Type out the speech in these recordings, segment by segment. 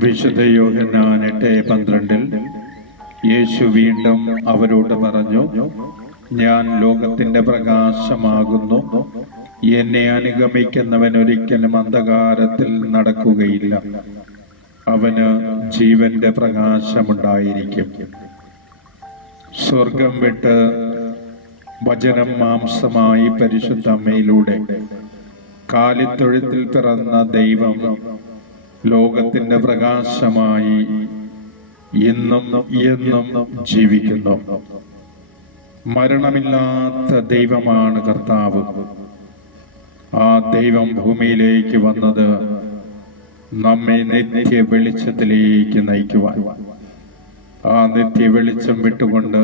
വിശുദ്ധ യോഹന്നാൻ 8:12 യേശു വീണ്ടും അവരോട് പറഞ്ഞു, ഞാൻ ലോകത്തിന്റെ പ്രകാശമാകുന്നു. എന്നെ അനുഗമിക്കുന്നവൻ ഒരിക്കലും അന്ധകാരത്തിൽ നടക്കുകയില്ല, അവന് ജീവന്റെ പ്രകാശമുണ്ടായിരിക്കും. സ്വർഗം വിട്ട് വചനം മാംസമായി പരിശുദ്ധ അമ്മയിലൂടെ കാലിത്തൊഴുത്തിൽ പിറന്ന ദൈവം ലോകത്തിന്റെ പ്രകാശമായി ഇന്നും എന്നും ജീവിക്കുന്നു. മരണമില്ലാത്ത ദൈവമാണ് കർത്താവ്. ആ ദൈവം ഭൂമിയിലേക്ക് വന്നത് നമ്മെ നിത്യ വെളിച്ചത്തിലേക്ക് നയിക്കുവാൻ. ആ നിത്യ വെളിച്ചം വിട്ടുകൊണ്ട്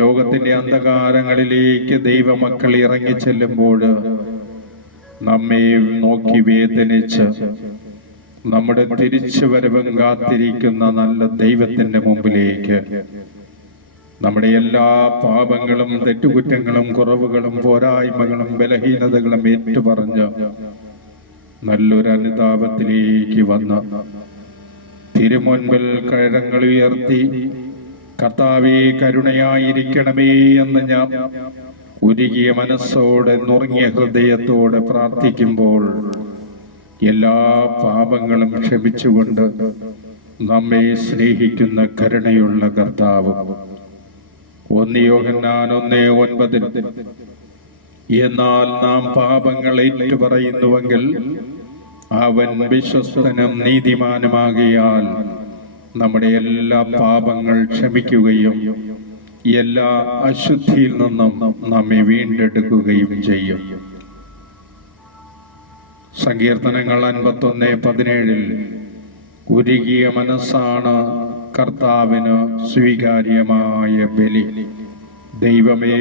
ലോകത്തിന്റെ അന്ധകാരങ്ങളിലേക്ക് ദൈവമക്കൾ ഇറങ്ങിച്ചെല്ലുമ്പോൾ നമ്മെ നോക്കി വേദനിച്ച് നമ്മുടെ തിരിച്ചുവരവും കാത്തിരിക്കുന്ന നല്ല ദൈവത്തിന്റെ മുമ്പിലേക്ക് നമ്മുടെ എല്ലാ പാപങ്ങളും തെറ്റുകുറ്റങ്ങളും കുറവുകളും പോരായ്മകളും ബലഹീനതകളും ഏറ്റുപറഞ്ഞ് നല്ലൊരു അനുതാപത്തിലേക്ക് വന്ന് തിരുമുൻപിൽ കരങ്ങൾ ഉയർത്തി, കർത്താവേ കരുണയായിരിക്കണമേ എന്ന് ഞാൻ ഉരുകിയ മനസ്സോടെ നുറുങ്ങിയ ഹൃദയത്തോടെ പ്രാർത്ഥിക്കുമ്പോൾ എല്ലാ പാപങ്ങളും ക്ഷമിച്ചുകൊണ്ട് നമ്മെ സ്നേഹിക്കുന്ന കരുണയുള്ള കർത്താവ്. 1 യോഹന്നാൻ 1:9 എന്നാൽ നാം പാപങ്ങൾ ഏറ്റുപറയുന്നുവെങ്കിൽ അവൻ വിശ്വസ്തനും നീതിമാനുമാകിയാൽ നമ്മുടെ എല്ലാ പാപങ്ങൾ ക്ഷമിക്കുകയും എല്ലാ അശുദ്ധിയിൽ നിന്നും നമ്മെ വീണ്ടെടുക്കുകയും ചെയ്യും. സങ്കീർത്തനങ്ങൾ 51:17 ഉരുകിയ മനസ്സാണ് കർത്താവിന് സ്വീകാര്യമായ ബലി. ദൈവമേ,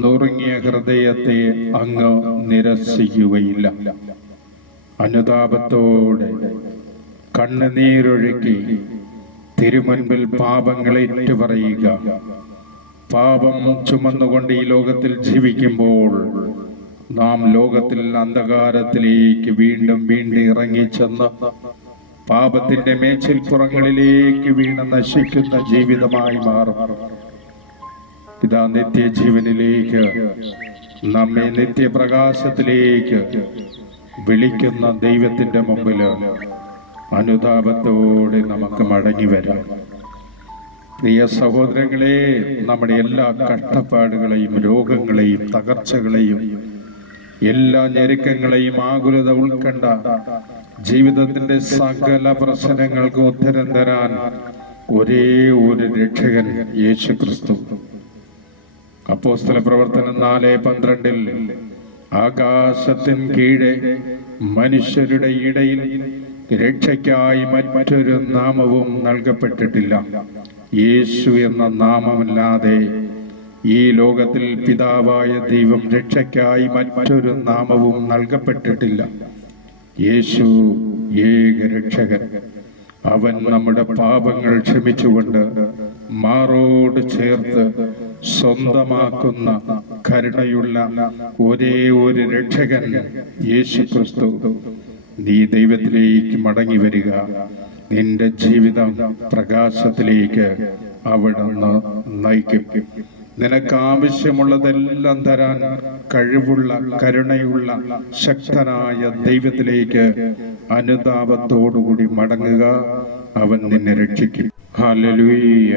നുറുങ്ങിയ ഹൃദയത്തെ അങ്ങ് നിരസിക്കുകയില്ല. അനുതാപത്തോടെ കണ്ണുനീരൊഴുക്കി തിരുമുൻപിൽ പാപങ്ങളെ ഏറ്റുപറയുക. പാപം ചുമന്നുകൊണ്ട് ഈ ലോകത്തിൽ ജീവിക്കുമ്പോൾ നാം ലോകത്തിൽ അന്ധകാരത്തിലേക്ക് വീണ്ടും ഇറങ്ങിച്ചെന്ന് പാപത്തിന്റെ മേച്ചിൽപ്പുറങ്ങളിലേക്ക് വീണ് നശിക്കുന്ന ജീവിതമായി മാറും. ഇതാ നിത്യജീവനിലേക്ക് നമ്മെ നിത്യപ്രകാശത്തിലേക്ക് വിളിക്കുന്ന ദൈവത്തിന്റെ മുമ്പില് അനുതാപത്തോടെ നമുക്ക് മടങ്ങി വരാം. പ്രിയ സഹോദരങ്ങളെ, നമ്മുടെ എല്ലാ കഷ്ടപ്പാടുകളെയും രോഗങ്ങളെയും തകർച്ചകളെയും എല്ലാ ഞെരുക്കങ്ങളെയും ആകുലത ഉൾക്കണ്ട ജീവിതത്തിന്റെ സകല പ്രശ്നങ്ങൾക്കും ഉത്തരം തരാൻ ഒരേ ഒരു രക്ഷകൻ, യേശു ക്രിസ്തു. അപ്പോസ്തല പ്രവർത്തനം 4:12 ആകാശത്തിൻ കീഴെ മനുഷ്യരുടെ ഇടയിൽ രക്ഷയ്ക്കായി മറ്റൊരു നാമവും നൽകപ്പെട്ടിട്ടില്ല. യേശു എന്ന നാമമല്ലാതെ ഈ ലോകത്തിൽ പിതാവായ ദൈവം രക്ഷയ്ക്കായി മറ്റൊരു നാമവും നൽകപ്പെട്ടിട്ടില്ല. യേശു ഏക രക്ഷകൻ. അവൻ നമ്മുടെ പാപങ്ങൾ ക്ഷമിച്ചുകൊണ്ട് മാറോട് ചേർത്ത് സ്വന്തമാക്കുന്ന കരുണയുള്ള ഒരേ ഒരു രക്ഷകൻ യേശു ക്രിസ്തു. നീ ദൈവത്തിലേക്ക് മടങ്ങി വരിക. നിന്റെ ജീവിതം പ്രകാശത്തിലേക്ക് അവിടുന്ന് നയിക്കും. നിനക്ക് ആവശ്യമുള്ളതെല്ലാം തരാൻ കഴിവുള്ള കരുണയുള്ള ശക്തനായ ദൈവത്തിലേക്ക് അനുതാപത്തോടുകൂടി മടങ്ങുക. അവൻ നിന്നെ രക്ഷിക്കും. ഹല്ലേലൂയ.